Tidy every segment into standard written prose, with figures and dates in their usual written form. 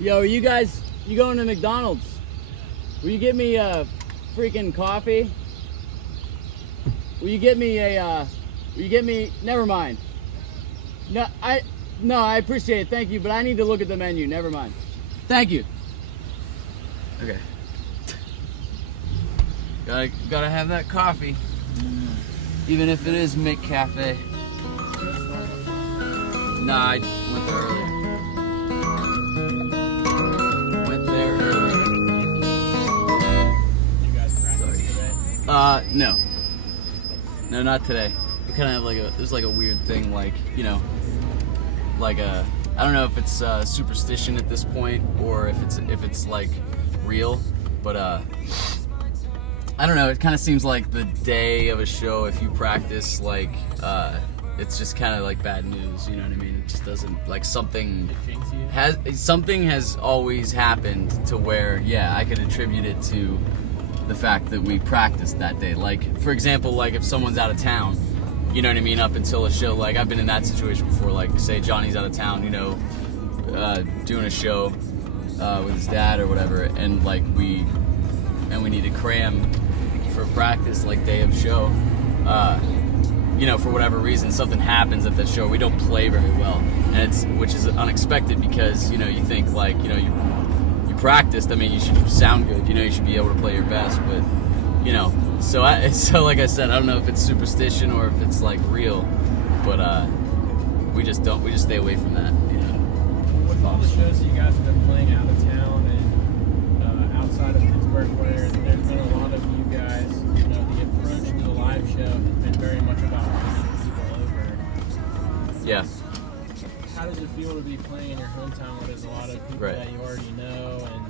Yo, you guys, you going to McDonald's? Will you get me a freaking coffee? Will you get me never mind. No, I appreciate it, thank you, but I need to look at the menu, never mind. Thank you. Okay. Gotta have that coffee. Even if it is McCafe. Nah, I went there earlier. You guys practice today? No. No, not today. We kind of have like there's like a weird thing, like, you know, like I don't know if it's superstition at this point or if it's like real, but I don't know. It kind of seems like the day of a show, if you practice, like it's just kind of like bad news. You know what I mean? It just doesn't, like, something has always happened to where, yeah, I could attribute it to the fact that we practiced that day. Like, for example, like if someone's out of town, you know what I mean, up until a show, like I've been in that situation before, like say Johnny's out of town, you know, doing a show with his dad or whatever, and like we need to cram for practice, like day of show, you know, for whatever reason something happens at the show, we don't play very well, and which is unexpected because, you know, you think like, you know, you practiced, I mean, you should sound good, you know, you should be able to play your best, but, you know, so like I said, I don't know if it's superstition or if it's like real, but we just stay away from that, you know. With all the shows that you guys have been playing out of town and outside of Pittsburgh, where there's been a lot of you guys, you know, the approach to the live show has been very much about winning people over. Yeah. How does it feel to be playing in your hometown where there's a lot of people that you already know and,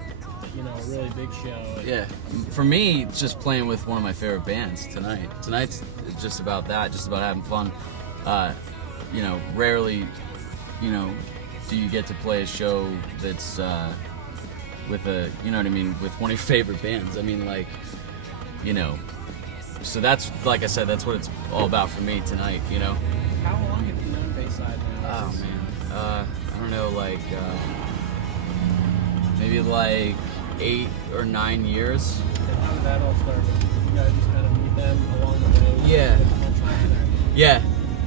you know, a really big show? Yeah. For me, it's just playing with one of my favorite bands tonight. Tonight's just about that, just about having fun. You know, rarely, you know, do you get to play a show that's with a, you know what I mean, with one of your favorite bands. I mean, like, you know, so that's, like I said, that's what it's all about for me tonight, you know. How long have you known Bayside now? Oh, man. I don't know, like, maybe like 8 or 9 years. And how did that all start? You guys just kind of meet them along the way? Yeah. Punchline? Yeah.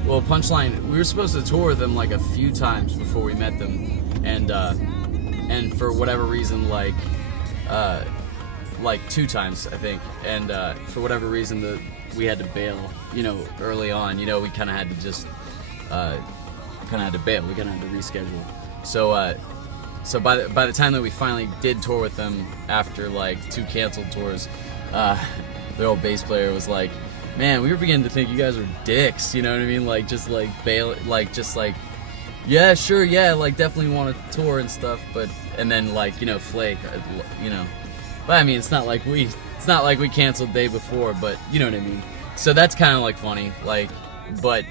Well, Punchline, we were supposed to tour with them like a few times before we met them, and for whatever reason, like 2 times, I think, and for whatever reason, we had to bail, you know, early on. You know, we kind of had to just had to bail. We kind of had to reschedule. So by the time that we finally did tour with them after like 2 canceled tours, their old bass player was like, "Man, we were beginning to think you guys were dicks." You know what I mean? Like just like bail, like just like, yeah, sure, yeah, like definitely want to tour and stuff, but and then like, you know, flake, you know. But I mean, it's not like we canceled day before, but you know what I mean. So that's kind of like funny, like, but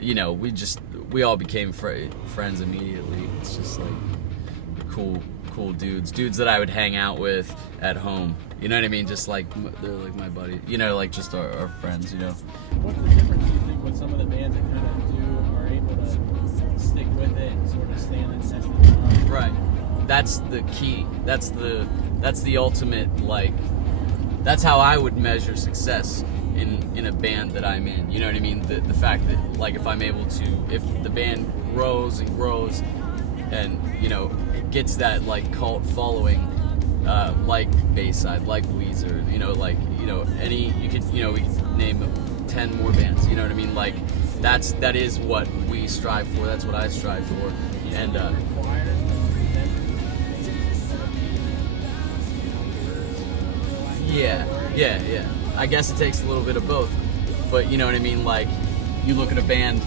you know, we all became friends immediately. It's just like cool dudes that I would hang out with at home. You know what I mean? Just like they're like my buddy. You know, like just our friends. You know. What's the difference, do you think, with some of the bands that kind of do are able to stick with it and sort of stand the test of time? Right. That's the key. That's the ultimate, like, that's how I would measure success in a band that I'm in. You know what I mean? The fact that, like, if the band grows and grows and, you know, it gets that, like, cult following, like Bayside, like Weezer, you know, like, you know, we could name 10 more bands, you know what I mean? Like, that is what we strive for. That's what I strive for. And, yeah. I guess it takes a little bit of both, but you know what I mean. Like, you look at a band,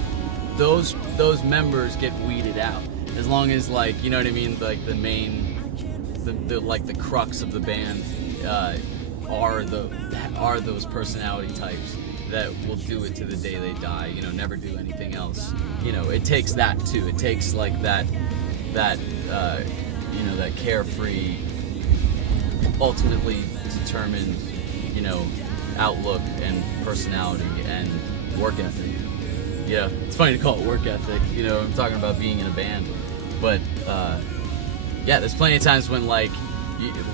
those members get weeded out as long as, like, you know what I mean. Like the crux of the band are those personality types that will do it to the day they die. You know, never do anything else. You know, it takes that too. It takes like that you know, that carefree, ultimately determined, you know, outlook and personality and work ethic. Yeah, it's funny to call it work ethic. You know, I'm talking about being in a band, But yeah, there's plenty of times when like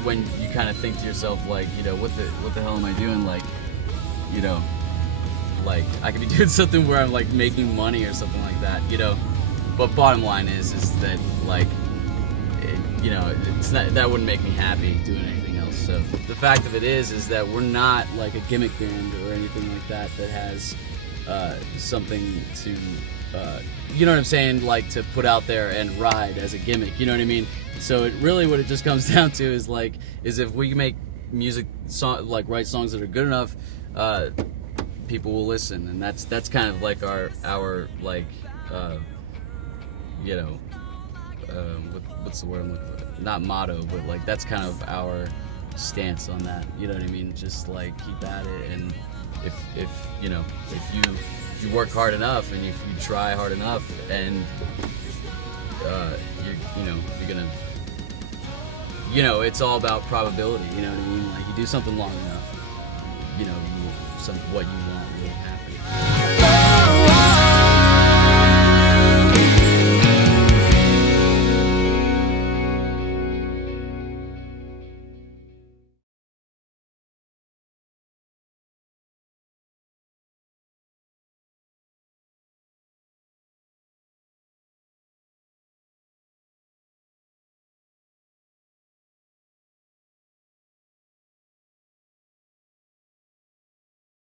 when you kind of think to yourself like, you know, what the hell am I doing? Like, you know, like I could be doing something where I'm like making money or something like that, you know. But bottom line is that like, you know, it's not, that wouldn't make me happy doing anything else. So the fact of it is that we're not like a gimmick band or anything like that has something to, you know what I'm saying, like to put out there and ride as a gimmick. You know what I mean? So it really, what it just comes down to is like, is if we make music, like write songs that are good enough, people will listen, and that's kind of like our like, you know, what's the word I'm looking for? Not motto, but like that's kind of our stance on that. You know what I mean? Just like keep at it, and if you know, if you work hard enough and if you try hard enough, and you're gonna, you know, it's all about probability. You know what I mean? Like you do something long enough, you know, what you want will happen.